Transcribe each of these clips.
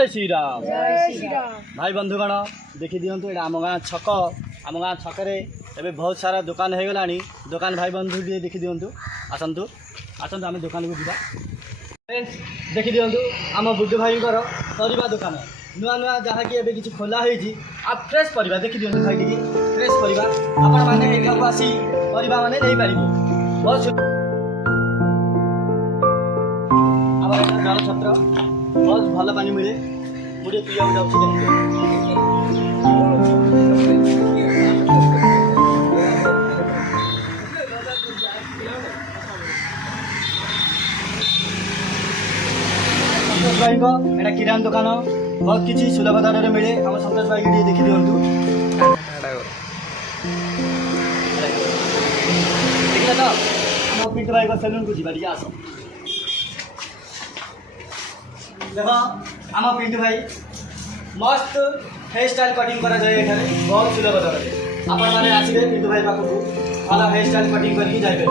जय श्री राम जय श्री राम। भाई बंधुगण देखी दिंतु ये आम गाँ छक आम गाँ छकरे एवं बहुत सारा दुकान हो गला दुकान भाई बंधु देखी दिंतु आसतु आसतु आम दुकान को जा देखी दिंतु आम बुद्धू भाई परिवा दुकान नुआ नुआ जहाँ कि एवं किसी खोला होती आ फ्रेश परिवा देखी दिंतु भाई टी फ्रेश परिवा आपण मैंने एठाक आसी परिवा मैंने नहीं पारे बहुत जल छत्र बहुत भल पानी मिले मुझे पीवा जाऊँ संतोष भाई एटा किराना दुकान बहुत किसी सुलभ दर में मिले आम संतोष भाई की देखी दिंतु देखिए तो आम पिंटू भाई सेलून को जी आस देख आम पिंटू भाई मस्त हेयर स्टाइल कटिंग करा जाए बहुत सुलभ दर में आपण मैंने आसवे पिंटू भाई पाखक भल हेयर स्टाइल कटिंग करके जापर।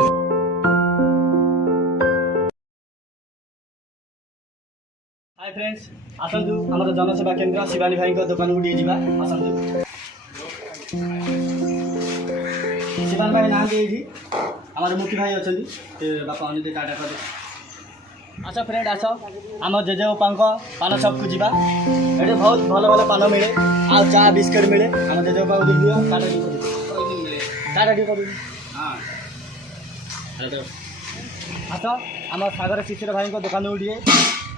हाय फ्रेंड्स आसतु आम जनसेवा केन्द्र शिवानी भाई दुकान को जा आसतु शिवानी भाई ना ये आम मुखी भाई अच्छा बापा अनित टाटा कर आस फ्रेंड आस आम जेजेपा पान शप को जा ये बहुत भल भल पान मिले आ चा बिस्किट मिले आम जेजेपा को दिख टाटा टी कर आस आम सागर शिशिर भाई दुकान को दिए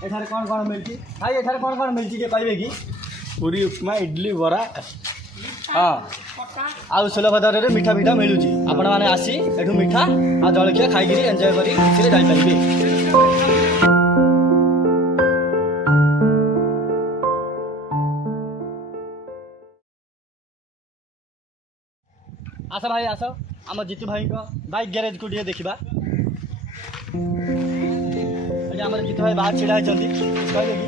एठारे कौन मिलती भाई एठारे कौन मिलती किए कहे कि पूरी उपमा इडली बरा हाँ आउ सुलभ दर में मीठा फीठा मिलूँ आपण मैंने आसी एठू मीठा आ जलखिया खाई एंजय कर जापर। आस भाई आस आम जीतू भाई बाइक ग्यारेज को देखा आम जीतू भाई बाहर छिड़ा होती कहले कि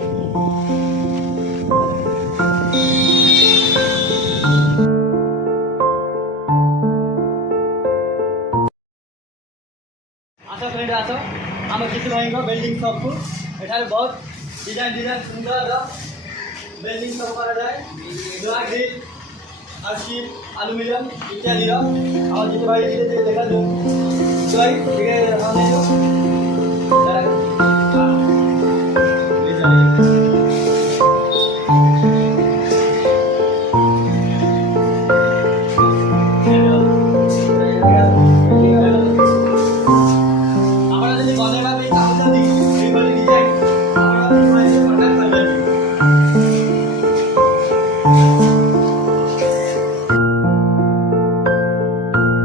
आस फ्रेंड आस आम जीतू भाई बिल्डिंग शॉप को एठारे बहुत डिजाइन सुंदर बिल्डिंग सब करा जाए ग्लास ग्रिल आरसीप आलुमिनियम इत्यादि आम जीतू भाई धीरे धीरे देखा जीतू भाई